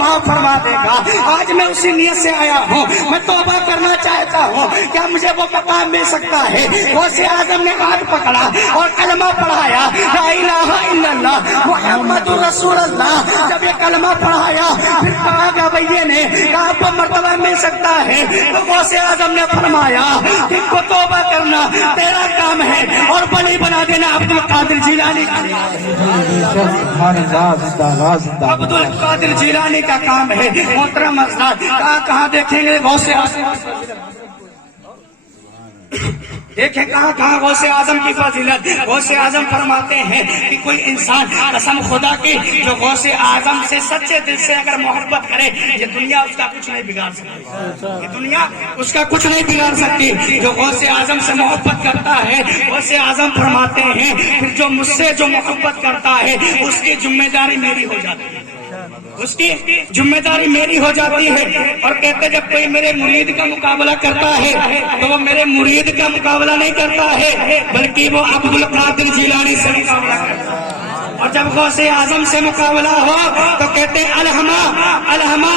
माफ फरमा देगा। आज मैं उसी नियत से आया हूँ, मैं तौबा करना चाहता हूँ, क्या मुझे वो मकाम मिल सकता है। गौसे आजम ने हाथ पकड़ा और कलमा पढ़ाया, ला इलाहा इल्लल्लाह मुहम्मदुर रसूलुल्लाह। जब ये कलमा पढ़ाया फिर कहा गवैये ने कहा आपको मर्तबा मिल सकता है, तो गौसे आजम ने फरमाया इनको तौबा करना तेरा काम है और बली बना देना अब्दुल कादिर जिलानी। अब्दुल कादिर जिलानी का काम है। मोहतरम हज़रात, कहाँ देखेंगे गौसे आजम, देखें कहाँ गौसे आजम की फजीलत। गौसे आजम फरमाते हैं कि कोई इंसान कसम खुदा की जो गौसे आजम से सच्चे दिल से अगर मोहब्बत करे, ये दुनिया उसका कुछ नहीं बिगाड़ सकती, ये दुनिया उसका कुछ नहीं बिगाड़ सकती। जो गौसे आजम से मोहब्बत करता है, गौसे आजम फरमाते हैं फिर जो मुझसे जो मोहब्बत करता है उसकी जिम्मेदारी मेरी हो जाती है, उसकी जिम्मेदारी मेरी हो जाती है। और कहते जब कोई मेरे मुरीद का मुकाबला करता है तो वो मेरे मुरीद का मुकाबला नहीं करता है, बल्कि वो अब्दुल कादिर जिलानी से मुकाबला करता है। और जब गौसे आजम से मुकाबला हो तो कहते अलहमा अलहमा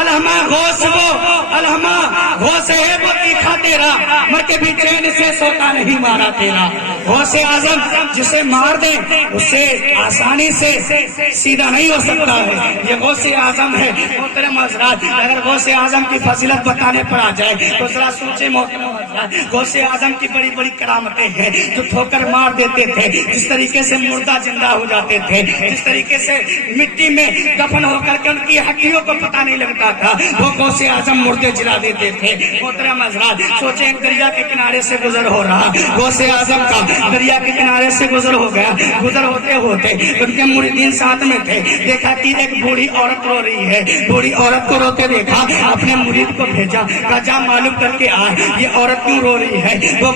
अलहमा गौस वो अलहमा गौस है वो तीखा तेरा, मर के भी चैन से सोता नहीं मारा तेरा। गौसे आजम जिसे मार दे उससे आसानी से सीधा नहीं हो सकता है, ये गौसे आजम है। मोहतरम हज़रात, अगर गौसे आजम की फजीलत बताने पर आ जाए तो जरा सोचे मोहतरम हज़रात, गौसे आजम की बड़ी बड़ी करामतें हैं जो ठोकर मार देते थे, जिस तरीके से मुर्दा जिंदा हो जाते थे, जिस तरीके से मिट्टी में दफन होकर के उनकी हड्डियों को पता नहीं लगता था, वो गौसे आजम मुर्दे जिला देते थे। मोहतरम हज़रात, सोचे एक दरिया के किनारे से गुजर हो रहा, गौसे आजम का दरिया के किनारे से गुजर हो गया। गुजर होते होते उनके मुरीदीन साथ में थे, देखा कि एक बूढ़ी औरत रो रही है। बूढ़ी औरत को रोते देखा, अपने मुरीद को भेजा, कहा जा मालूम करके आ ये औरत क्यों रो रही है। वो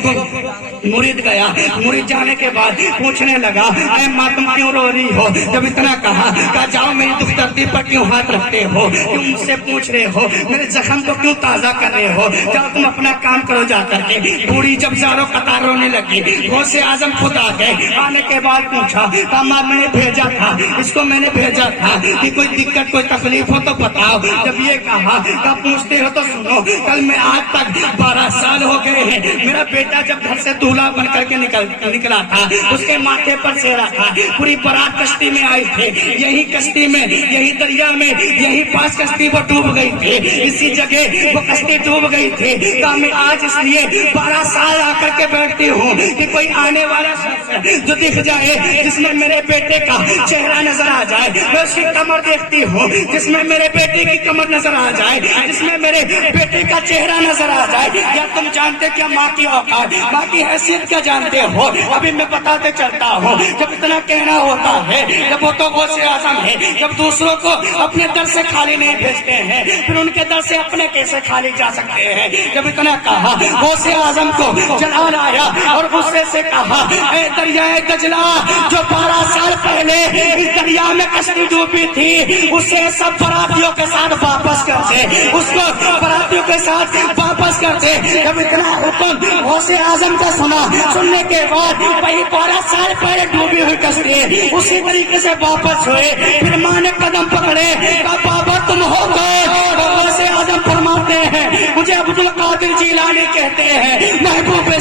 मुरीद गया, मुरीद जाने के बाद पूछने लगा अरे माँ तुम क्यों रो रही हो। जब इतना कहा जाओ मेरी दुख दर्दी पर क्यों हाथ रखते हो, क्यों मुझसे पूछ रहे हो, मेरे जख्म को क्यों ताजा कर रहे हो, जाओ तुम अपना काम करो जा करके। बूढ़ी जब जारो कतार रोने लगी, गौसे आजम खुद आ गए। आने के बाद पूछा कहा माँ मैंने भेजा था, इसको मैंने भेजा था कि कोई दिक्कत कोई तकलीफ हो तो बताओ। जब ये कहा पूछते हो तो सुनो, कल मैं आज तक 12 साल हो गए हैं, मेरा बेटा जब घर से दूल्हा बन करके निकला था, उसके माथे पर सेहरा था, पूरी बारात कश्ती में आई थे, यही कश्ती में यही दरिया में यही पास कश्ती वो डूब गई थी, इसी जगह वो कश्ती डूब गई थी। तो मैं आज इसलिए 12 साल आकर के बैठती हूँ कि कोई आने वाला शख्स जो दिख जाए जिसमें मेरे बेटे का चेहरा नजर आ जाए, मैं उसकी कमर देखती हूँ, जिसमें मेरे बेटे की कमर नजर आ जाए, जिसमें मेरे बेटे का चेहरा नजर आ जाए। क्या तुम जानते क्या माँ की औकात, माँ की हैसियत क्या जानते हो? अभी मैं बताते चलता हूँ। जब इतना कहना होता है, जब वो तो गौसे आजम है, जब दूसरों को अपने दर से खाली नहीं भेजते हैं, फिर उनके दर से अपने कैसे खाली जा सकते हैं। जब इतना कहा, गौसे आजम को जलाल आया और गुस्से से कहा ऐ दरियाए दजला जो 12 साल पहले इस दरिया में कश्ती डूबी थी, उससे सब बरातियों के साथ वापस कर दे, उसको बरातियों के साथ वापस कर दे। जब इतना हुक्म गौसे आजम का सुना, सुनने के बाद वही 12 साल पहले डूबी हुई कश्ती उसी तरीके से वापस हुए। फिर माँ ने कदम पकड़े, कहा बाबा तुम हो गए। गौसे आजम फरमाते हैं मुझे अब्दुल कादिर जिलानी कहते हैं, महबूब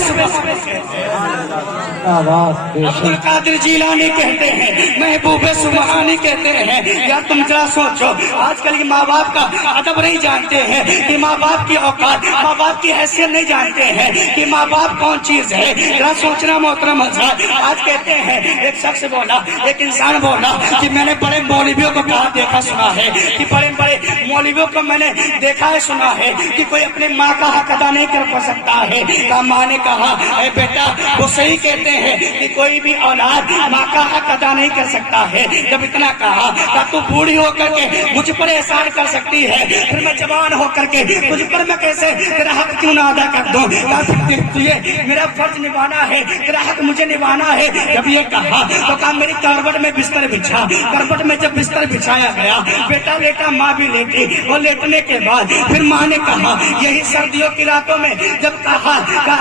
अब्दुल कादिर जिलानी कहते हैं, महबूब सुबहानी कहते हैं। यार तुम जरा सोचो, आजकल के माँ बाप का अदब नहीं जानते हैं कि माँ बाप की औकात, माँ बाप की हैसियत नहीं जानते हैं कि माँ बाप कौन चीज है। जरा सोचना मोहतरम हज़रात, आज कहते हैं एक शख्स बोला, एक इंसान बोला कि मैंने बड़े मौलवियों को कहा देखा सुना है कि बड़े बड़े मौलवियों को मैंने देखा है सुना है कि कोई अपनी माँ का हक अदा नहीं कर सकता है। माँ ने कहा अरे बेटा वो सही कहते हैं कि कोई भी औलाद माँ का हक अदा नहीं कर सकता है। जब इतना कहा तू बूढ़ी होकर के मुझ पर एहसान कर सकती है, फिर मैं जवान होकर के तुझ पर मैं कैसे तेरा हक क्यों ना अदा कर दूं। तुझे मेरा फर्ज निभाना है, तेरा हक मुझे निभाना है। जब ये कहा तो कहा मेरी करवट में बिस्तर बिछा। करवट में जब बिस्तर बिछाया गया, बेटा लेटा, माँ भी लेटी, और लेटने के बाद फिर माँ ने कहा यही सर्दियों की रातों में जब कहा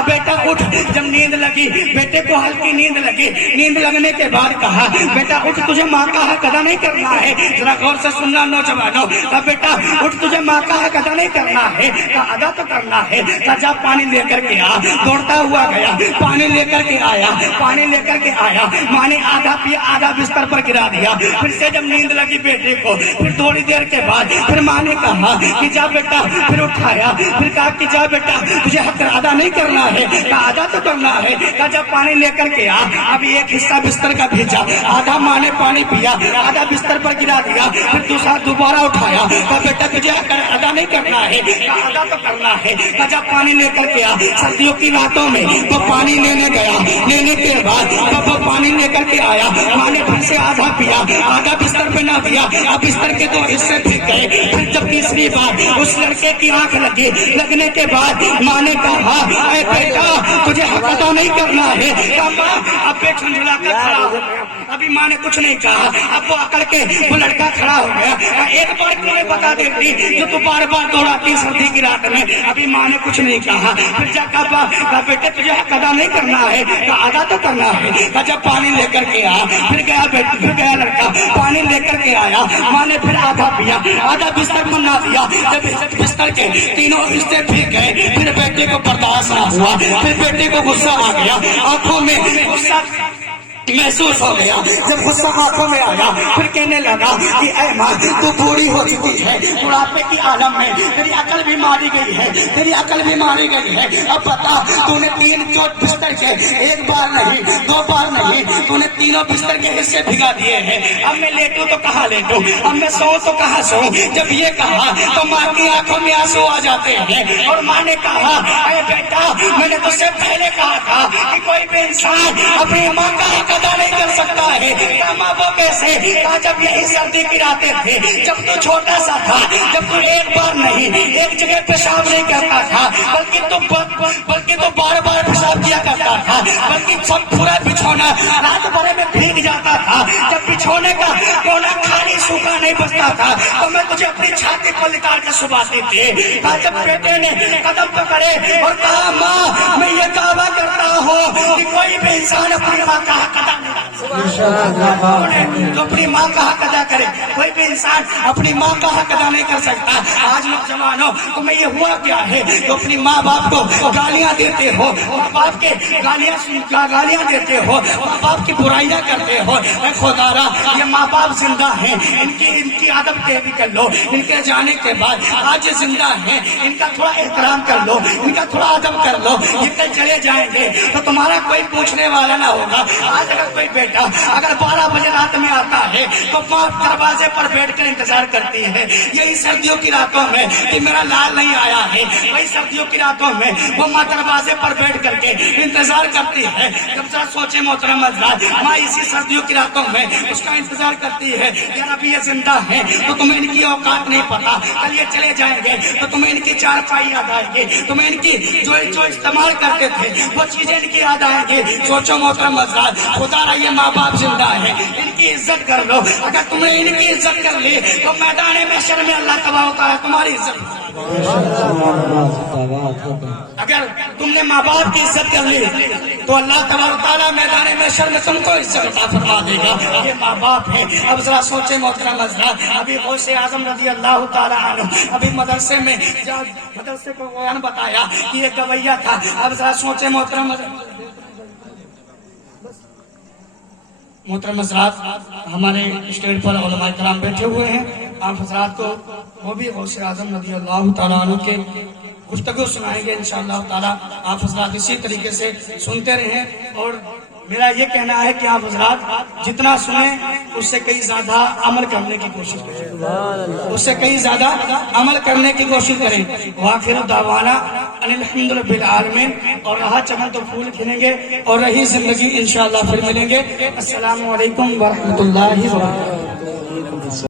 بیٹا اٹھ. جب نیند لگی بیٹے کو ہلکی نیند لگی. نیند لگنے کے بعد کہا بیٹا اٹھ تجھے ماں کا حق ادا نہیں کرنا ہے. ذرا غور سے سننا نوجوانوں. کہا بیٹا اٹھ تجھے ماں کا حق ادا نہیں کرنا ہے. کہا ادا تو کرنا ہے. کہا جا پانی لے کر کے آ. دوڑتا ہوا گیا, پانی لے کر کے آیا. پانی لے کر کے آیا, ماں نے آدھا پیا آدھا بستر پر گرا دیا. پھر سے جب نیند لگی بیٹے کو, پھر تھوڑی دیر کے بعد پھر ماں نے کہا کہ جا بیٹا. پھر اٹھایا, پھر کہا کہ جا بیٹا تجھے حق ادا نہیں کرنا ہے. کہا ادا تو کرنا ہے. کہا جب پانی لے کر کے آ. ابھی ایک حصہ بستر کا بھیجا, آدھا ماں نے پانی پیا, آدھا بستر پر گرا دیا. پھر دوسرا دوبارہ اٹھایا. کہا بیٹا تجھے حق ادا نہیں کرنا ہے. کہا ادا تو کرنا ہے. کہا جب پانی لے کر کے آ. سردیوں کی راتوں میں وہ پانی لینے گیا. لینے کے بعد جب وہ پانی لے کر کے آیا, ماں نے پھر سے آدھا پیا, آدھا بستر پہ نہ دیا. اب بستر کے دو حصے پھینک گئے. پھر جب تیسری بار اس لڑکے کی آنکھ لگی, لگنے کے بعد ماں نے کہا اے بیٹا تجھے حق ادا نہیں کرنا ہے. اب پیٹ جھنجھلا کر کھڑا ہو گیا. ابھی ماں نے کچھ نہیں کہا. اب وہ اکڑ کے وہ لڑکا کھڑا ہو گیا. ایک بار کیوں نہیں بتا دیتی جو تو بار بار دوڑاتی سردی کی رات میں. ابھی ماں نے کچھ نہیں کہا. پھر جا کہا بیٹے تجھے حق ادا نہیں کرنا ہے. کہا ادا تو کرنا ہے. کہا جب پانی لے کر کے آ. پھر گیا بیٹا, پھر گیا لڑکا, پانی لے کر کے آیا. ماں نے پھر آدھا پیا, آدھا بستر پر نہ دیا. جب بستر کے تینوں حصے پھینک گئے, پھر بیٹے کو برداشت نہ ہوا. پھر بیٹے کو غصہ آ گیا, آنکھوں میں غصہ محسوس ہو گیا. جب غصہ آنکھوں میں آیا پھر کہنے لگا کہ اے ماں تو بوڑھی ہو چکی ہے, بڑھاپے کی عالم میں تیری عقل بھی ماری گئی ہے, تیری عقل بھی ماری گئی ہے. اب بتا تو نے 3 چوٹ بستر کے, ایک بار نہیں 2 بار نہیں, تو نے تینوں بستر کے حصے بھگا دیے ہیں. اب میں لیٹوں تو کہاں لیٹوں, اب میں سوؤں تو کہاں سوؤں. جب یہ کہا تو ماں کی آنکھوں میں آنسو آ جاتے ہیں. اور ماں نے کہا اے بیٹا میں نے تجھ سے پہلے کہا تھا کہ کوئی بھی انسان اپنی ماں کا حق ادا نہیں کر سکتا ہے. ماں وہ کیسے؟ کہا جب یہی سردی کی راتیں تھے, جب تو چھوٹا سا تھا, جب تو ایک بار نہیں ایک جگہ پیشاب نہیں کرتا تھا, بلکہ تو بار بار پیشاب کیا کرتا تھا, بلکہ سب پورا بچھونا رات بھر میں بھیگ جاتا تھا. جب بچھونے کا کونا خالی سوکھا نہیں بچتا تھا تو میں تجھے اپنی چھاتی پر لٹا کے سباتی تھی. کہا جب بیٹے نے قدم پکڑے اور کہا ماں میں یہ دعویٰ کرتا ہوں کہ کوئی بھی انسان اپنی ماں کا حق ادا نہیں تو اپنی ماں کا حق ادا کرے. کوئی بھی انسان اپنی ماں کا حق ادا نہیں کر سکتا. آج نوجوانوں تمہیں یہ ہوا کیا ہے تو اپنی ماں باپ کو گالیاں دیتے ہو, ماں باپ کے گالیاں دیتے ہو, ماں باپ کی برائیاں کرتے ہو. اے خدارا یہ ماں باپ زندہ ہیں, ان کی ادب بھی کر لو. ان کے جانے کے بعد آج زندہ ہیں, ان کا تھوڑا احترام کر لو, ان کا تھوڑا ادب کر لو. یہ کل چلے جائیں گے تو تمہارا کوئی پوچھنے والا نہ ہوگا. آج اگر کوئی بیٹا اگر 12 بجے رات میں آتا ہے تو ماں دروازے پر بیٹھ کر انتظار کرتی ہے. یہی سردیوں کی راتوں میں کہ میرا لال نہیں آیا ہے, وہی سردیوں کی راتوں میں وہ ماں دروازے پر بیٹھ کر کے انتظار کرتی ہے. جب ذرا سوچے محترم حضرات, ماں اسی سردیوں کی راتوں میں اس کا انتظار کرتی ہے. یار ابھی یہ زندہ ہے تو تمہیں ان کی اوقات نہیں پتا, کل یہ چلے جائیں گے تو تمہیں ان کی چارپائی یاد آئے گی, تمہیں ان کی جو استعمال کرتے تھے وہ چیزیں ان کی یاد آئیں گی. سوچو محترم حضرات, خدا رہا یہ ماں باپ زندہ ہے, ان کی عزت کر لو. اگر تم نے ان کی عزت کر لی تو میدان محشر میں اللہ تباہ ہوتا ہے تمہاری عزت. اگر تم نے ماں باپ کی عزت کر لی تو اللہ تبارک تعالیٰ میدان محشر میں تم کو عزت عطا فرما دے گا. یہ ماں باپ ہے. اب ذرا سوچے محترم حضرات, ابھی غوث اعظم رضی اللہ تعالیٰ عنہ ابھی مدرسے میں مدرسے کو بیان بتایا کہ یہ گویا تھا. اب ذرا سوچے محترم حضرات, ہمارے اسٹیج پر علماء کرام بیٹھے ہوئے ہیں. آپ حضرات کو وہ بھی غوث اعظم رضی اللہ تعالیٰ عنہ کے گفتگو سنائیں گے انشاءاللہ تعالیٰ. آپ حضرات اسی طریقے سے سنتے رہیں, اور میرا یہ کہنا ہے کہ آپ حضرات جتنا سنیں اس سے کئی زیادہ عمل کرنے کی کوشش کریں, اس سے کئی زیادہ عمل کرنے کی کوشش کریں. وآخر دعوانا ان الحمد للہ بالعالمین. اور رہا چمن تو پھول کھلیں گے, اور رہی زندگی انشاءاللہ پھر ملیں گے. السلام علیکم ورحمۃ اللہ وبرکاتہ.